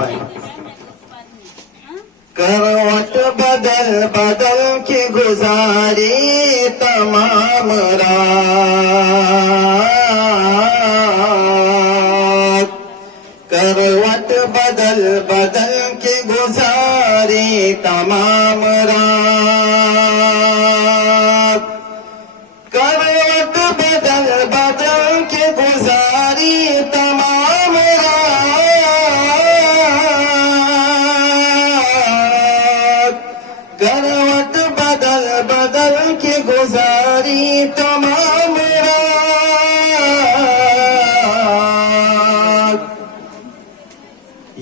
फरमाए। करवट बदल बदल के गुजारी तमाम रात, करवट बदल बदल के गुजारी तमाम रात, करवट बदल बदल के गुजारी तमाम रात, करवट बदल बदल के गुजारी तमाम रात।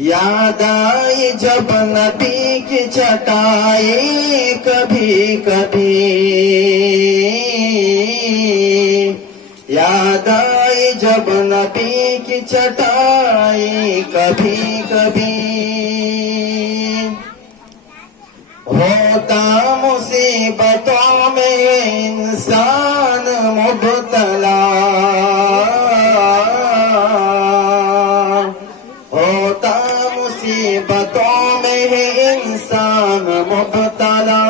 याद आई जब नबी की चटाई कभी कभी, याद आई जब नबी की चटाई कभी कभी। होता मुसीबतों में इंसान मुब्तला, होता मुसीबतों में इंसान मुब्तला,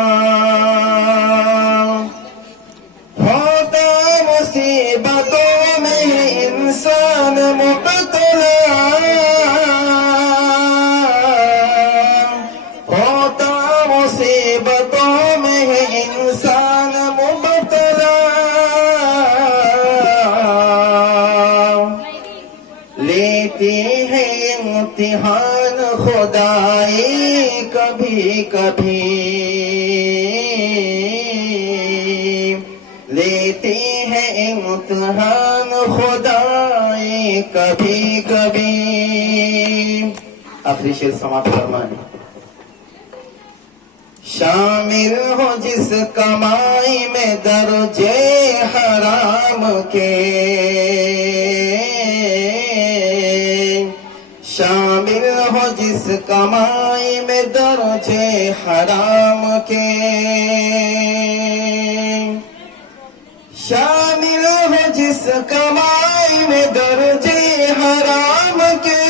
होता मुसीबतों में इंसान मुब्तला, होता मुसीबतों में इंसान मुब्तला। लेती है इम्तिहान खुदाई कभी कभी, लेती है इम्तिहान खुदाई कभी कभी। आखिरी शेर समाप्त फरमाए। शामिल हो जिस कमाई में दर्जे हराम के, शामिल हो जिस कमाई में दर्जे हराम के, शामिल हो जिस कमाई में दर्जे हराम के,